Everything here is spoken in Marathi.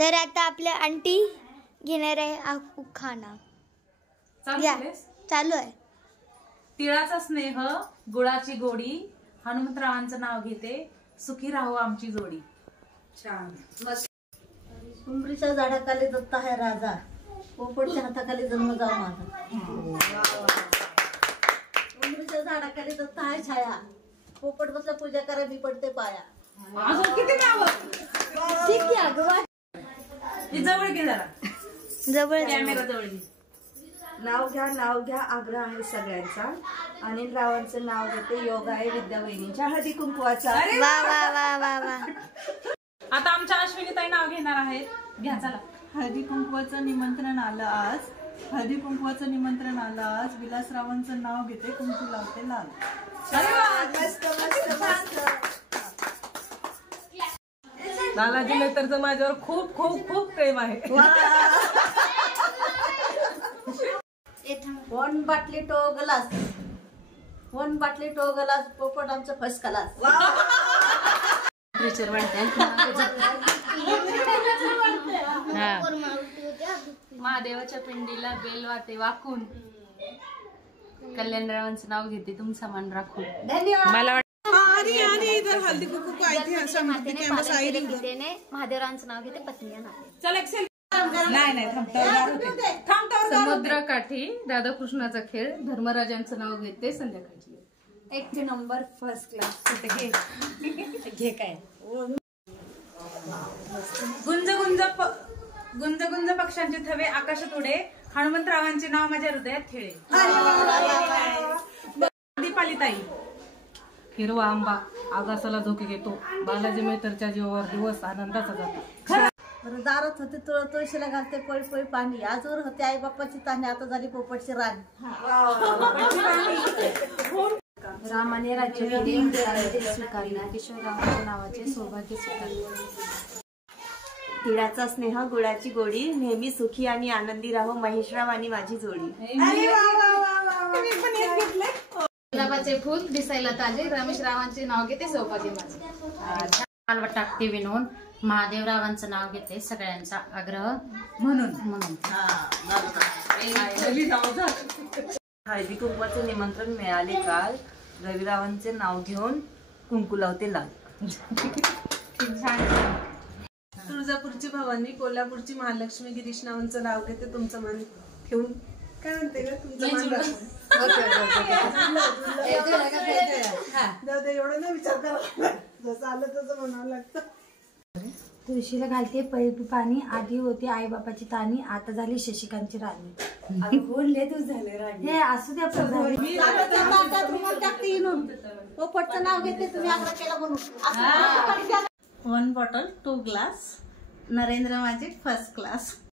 तर आता आपल्या आंटी घेणार आहे खाना. चालू आहे. तिळाचा स्नेह गुळाची गोडी, हनुमंतरावांचं नाव घेते, सुखी राहो आमची जोडी. छान. उंबरीच्या झाडाखाली दत्त आहे राजा, पोपटच्या हाताखाली जन्म जाऊ माझा. उंबरीच्या झाडाखाली दत्त आहे छाया, पोपट बसला पूजा करा मी पडते पाया. किती नाव जवळ घे जरा, जवळ कॅमेरा जवळ घे. नाव घ्या आग्रह आहे सगळ्यांचा. अनिल रावांचं नाव घेते, योग आहे विद्या वहिनींच्या हळदी कुंकवाचा. वा वा वा वा वा. आता आमच्या अश्विनी ताई नाव घेणार आहेत. घ्या चला. हळदी कुंकवाचं निमंत्रण आलं आज, हळदी कुंकवाचं निमंत्रण आलं आज, विलासरावांचं नाव घेते, कुंकू लावते लाल. लालाजी मेहतरचं माझ्यावर खूप खूप खूप प्रेम आहे. 1 बाटली टो ग्लास, 1 बाटली टो ग्लास, पोपट आमचं फर्स्ट क्लास. महादेवाच्या पिंडीला बेल वाते वाकून, कल्याणरावांचं नाव घेते तुमचा मान राखून. धन्यवाद. हल्दी कुंकू महादेवरावांचं नाव घेते पत्नी नाव. चल नाही समुद्रकाठी राधाकृष्णाचा खेळ, धर्मराजांचं नाव घेते संध्याकाळची. 1 नंबर फर्स्ट क्लास. घे काय गुंज गुंज गुंज गुंज पक्ष्यांचे थवे आकाशात उडे, हनुमंतरावांचे नाव माझ्या हृदयात खेळे. दीपाली ताई. हिरवा आंबा आकाशाला झोके घेतो, बालाजी मेहतरच्या जीवावर दिवस आनंदाचा जातो. दारात होते तुळशीला घालते पळी पळी पाणी, आजवर होते आई बाप्पाची ताणी, आता झाली पोपटची राणी. रामाने राज्य केले स्वीकारले, किशोररावांच्या नावाचे सौभाग्य स्वीकारले. तिळाचा स्नेह गुळाची गोडी, नेहमी सुखी आणि आनंदी राहो, महेशराव आणि माझी जोडी. गुलाबाचे फूल दिसायला ताजे, रमेशरावांचे नाव घेते सौभाग्य माझे. मालवट टाकते विनोद, महादेवरावांचं नाव घेते सगळ्यांचा आग्रह म्हणून. हळदी कुंकवाचे निमंत्रण मिळाले काल, रविरावांचे नाव घेऊन कुंकू लावते लाल. तुळजापूरची भवानी, कोल्हापूरची महालक्ष्मी, गिरीश नावांचं नाव घेते तुमचं मन ठेवून. काय म्हणते ग तुमचं मन राखून. एवढं नाही विचार करा, जसं आलं तसं म्हणावं लागतं. तुळशीला घालते पैपी पाणी, आधी होती आई बापाची ताणी, आता झाली शशिकांची राणी. बोलले तू झाले राणी. हे असू द्या. पोपटचं नाव घेते तुम्ही आग्रह केला म्हणून. 1 बॉटल 2 ग्लास, नरेंद्र माझे फर्स्ट क्लास.